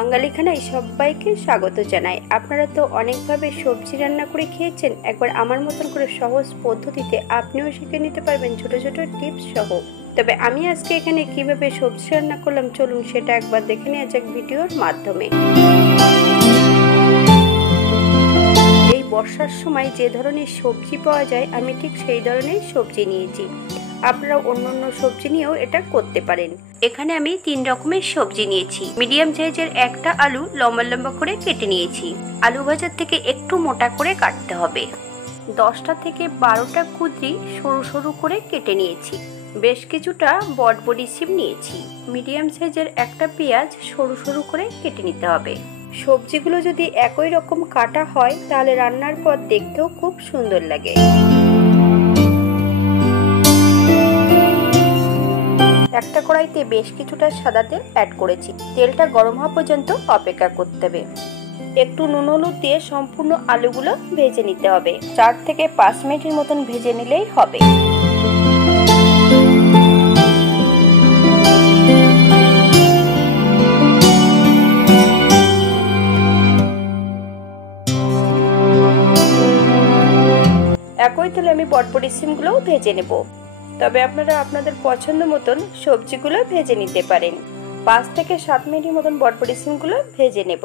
বাঙালি খানায় সবাইকে স্বাগত জানাই। আপনারা তো অনেকভাবে সবজি রান্না করে খেয়েছেন, একবার আমার মতন করে সহজ পদ্ধতিতে আপনিও শিখে নিতে পারবেন ছোট ছোট টিপস সহ। তবে আমি আজকে এখানে কিভাবে সবজি রান্না করলাম চলুন সেটা একবার দেখে নেওয়া যাক ভিডিওর মাধ্যমে। এই বর্ষার সময় যে ধরনের সবজি পাওয়া যায় আমি ঠিক সেই ধরনের সবজি নিয়েছি। আপনারা অন্য সবজি নিয়েও এটা করতে পারেন। এখানে আমি 3 রকমের সবজি নিয়েছি। মিডিয়াম সাইজের একটা আলু লম্বা লম্বা করে কেটে নিয়েছি। আলু ভাজার থেকে একটু মোটা করে কাটতে হবে। 10টা থেকে 12টা কুঁদরি সরু সরু করে কেটে নিয়েছি। বেশ কিছুটা বটবটি শিম নিয়েছি। মিডিয়াম সাইজের একটা পেঁয়াজ সরু সরু করে কেটে নিতে হবে। সবজিগুলো যদি একই রকম কাটা হয় তাহলে রান্নার পর দেখতেও খুব সুন্দর লাগে। একটা কড়াইতে বেশ কিছুটা সাদা তেল অ্যাড করেছি। তেলটা গরম হওয়া পর্যন্ত অপেক্ষা করতে হবে। একটু নুন হলুদ দিয়ে সম্পূর্ণ আলুগুলো ভেজে নিতে হবে। 4 থেকে 5 মিনিটের মতন ভেজে নিলেই হবে। একই তেলে আমি বটবটি শিমগুলোও ভেজে নেব। তবে আপনারা আপনাদের পছন্দ মতন সবজিগুলো ভেজে নিতে পারেন। 5 থেকে 7 মিনিটের মতন বটবটি শিমগুলো ভেজে নেব।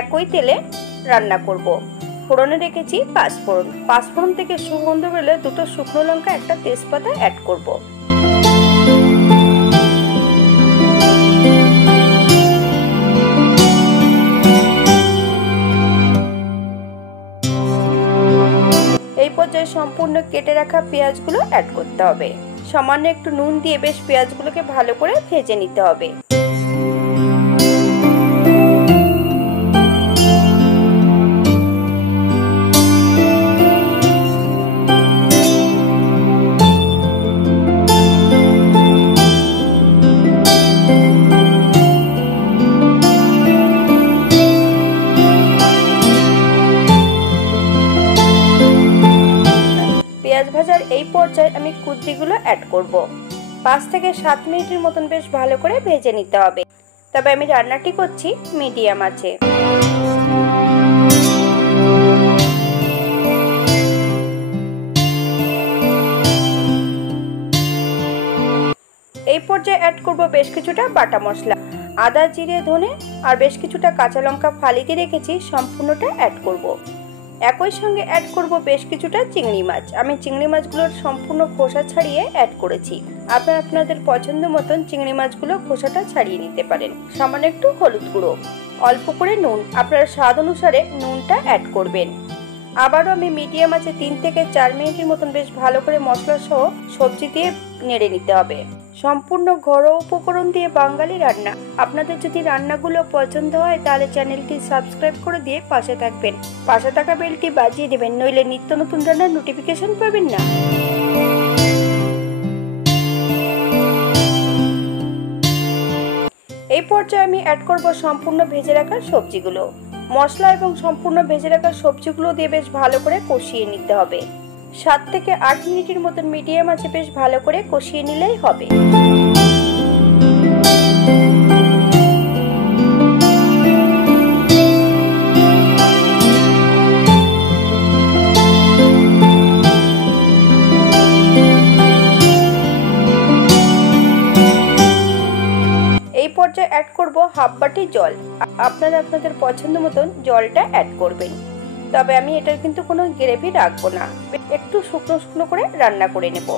একই তেলে রান্না করব। ফোড়নে রেখেছি পাঁচফোড়ন। পাঁচফোড়ন থেকে সুগন্ধ বেরোলে 2টো শুকনো লঙ্কা, একটা তেজপাতা অ্যাড করব। এই পর্যায়ে সম্পূর্ণ কেটে রাখা পেঁয়াজগুলো অ্যাড করতে হবে। সামান্য একটু নুন দিয়ে বেশ পেঁয়াজগুলোকে ভালো করে ভেজে নিতে হবে। পেঁয়াজ ভাজার এই পর্যায়ে আমি কুঁদরিগুলো অ্যাড করব। 5 থেকে 7 মিনিটের মতন বেশ ভালো করে ভেজে নিতে হবে। তবে আমি রান্নাটি করছি মিডিয়াম আঁচে। এই পর্যায়ে অ্যাড করব বেশ কিছুটা বাটা মশলা। আদা, জিরে, ধনে আর বেশ কিছুটা কাঁচা লঙ্কা ফালি দিয়ে রেখেছি, সম্পূর্ণটা অ্যাড করব। একই সঙ্গে অ্যাড করব বেশ কিছুটা চিংড়ি মাছ। আমি চিংড়ি মাছগুলোর সম্পূর্ণ খোসা ছাড়িয়ে অ্যাড করেছি। আপনারা আপনাদের পছন্দ মতন চিংড়ি মাছগুলো খোসাটা ছাড়িয়ে নিতে পারেন। সামান্য একটু হলুদ গুঁড়ো, অল্প করে নুন, আপনারা স্বাদ অনুসারে নুনটা অ্যাড করবেন। আবারও আমি মিডিয়াম আঁচে 3 থেকে 4 মিনিটের মতন বেশ ভালো করে মশলা সহ সবজি দিয়ে নেড়ে নিতে হবে। সম্পূর্ণ ঘরোয়া উপকরণ দিয়ে বাঙালি রান্না। আপনাদের যদি রান্নাগুলো পছন্দ হয় তাহলে চ্যানেলটি সাবস্ক্রাইব করে দিয়ে পাশে থাকবেন। পাশে থাকা বেলটি বাজিয়ে দেবেন, নইলে নিত্য নতুন রান্নার নোটিফিকেশন পাবেন না। এই পর্যায়ে আমি অ্যাড করব সম্পূর্ণ ভেজে রাখা সবজিগুলো। মশলা এবং সম্পূর্ণ ভেজে রাখা সবজিগুলো দিয়ে বেশ ভালো করে কষিয়ে নিতে হবে। 7 থেকে 8 মিনিটের মতন মিডিয়াম আঁচে বেশ ভালো করে কষিয়ে নিলেই হবে। এই পর্যায়ে অ্যাড করব হাফ বাটি জল। আপনারা আপনাদের পছন্দ মতন জলটা অ্যাড করবেন। তবে আমি এটার কিন্তু কোনো গ্রেভি রাখবো না, একটু শুকনো শুকনো করে রান্না করে নেব।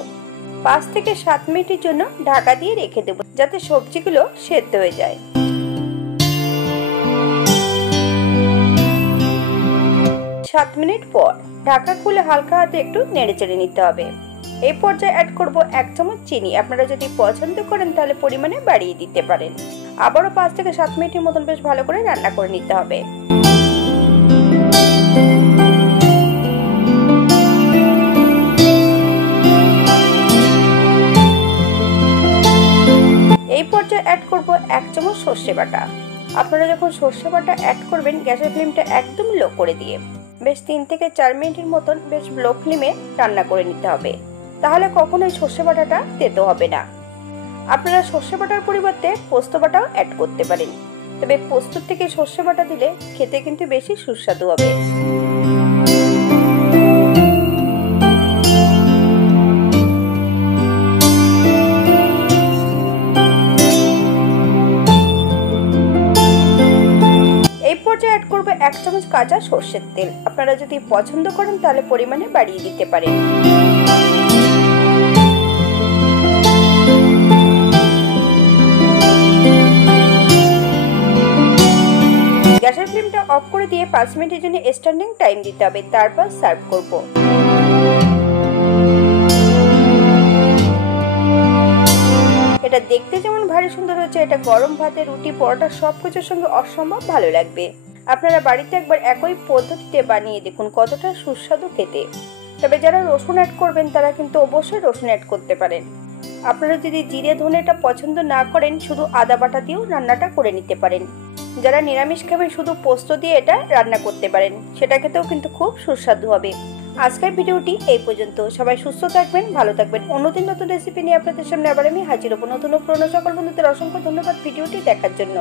5 থেকে 7 মিনিটের জন্য ঢাকা দিয়ে রেখে দেব, যাতে সবজিগুলো সেদ্ধ হয়ে যায়। 7 মিনিট পর ঢাকা খুলে হালকা হাতে একটু নেড়েচেড়ে নিতে হবে। এই পর্যায়ে অ্যাড করব 1 চামচ চিনি। আপনারা যদি পছন্দ করেন তাহলে পরিমাণে বাড়িয়ে দিতে পারেন। আবারও 5 থেকে 7 মিনিটের মতন বেশ ভালো করে রান্না করে নিতে হবে। এই এই পর্যায়ে অ্যাড করব 1 চামচ সর্ষে বাটা। আপনারা যখন সর্ষে বাটা অ্যাড করবেন গ্যাসের ফ্লেমটা একদম লো করে দিয়ে বেশ 3 থেকে 4 মিনিটের মতন বেশ লো ফ্লেমে রান্না করে নিতে হবে, তাহলে কখনোই সর্ষে বাটাটা তেতো হবে না। আপনারা সর্ষে বাটার পরিবর্তে পোস্ত বাটাও অ্যাড করতে পারেন, তবে পোস্ত থেকে সর্ষে বাটা দিলে খেতে কিন্তু বেশি সুস্বাদু হবে। এই পর্যায়ে অ্যাড করব 1 চামচ কাঁচা সর্ষের তেল। আপনারা যদি পছন্দ করেন তাহলে পরিমাণে বাড়িয়ে দিতে পারেন। গ্যাসের ফ্লেমটা অফ করে দিয়ে 5 মিনিটের জন্য স্ট্যান্ডিং টাইম দিতে হবে, তারপর সার্ভ করব। এটা দেখতে যেমন ভারী সুন্দর হচ্ছে, এটা গরম ভাতে, রুটি, পরোটা সবকিছুর সঙ্গে অসম্ভব ভালো লাগবে। আপনারা বাড়িতে একবার একই পদ্ধতিতে বানিয়ে দেখুন কতটা সুস্বাদু খেতে। তবে যারা রসুন অ্যাড করবেন তারা কিন্তু অবশ্যই রসুন অ্যাড করতে পারেন। আপনারা যদি জিরে ধনেটা পছন্দ না করেন শুধু আদা বাটা দিয়েও রান্নাটা করে নিতে পারেন। যারা নিরামিষ খাবেন শুধু পোস্ত দিয়ে এটা রান্না করতে পারেন, সেটা খেতেও কিন্তু খুব সুস্বাদু হবে। আজকের ভিডিওটি এই পর্যন্ত। সবাই সুস্থ থাকবেন, ভালো থাকবেন। অন্যদিন নতুন রেসিপি নিয়ে আপনাদের সামনে আবার আমি হাজির হব। নতুন ও পুরনো সকল বন্ধুদের অসংখ্য ধন্যবাদ ভিডিওটি দেখার জন্য।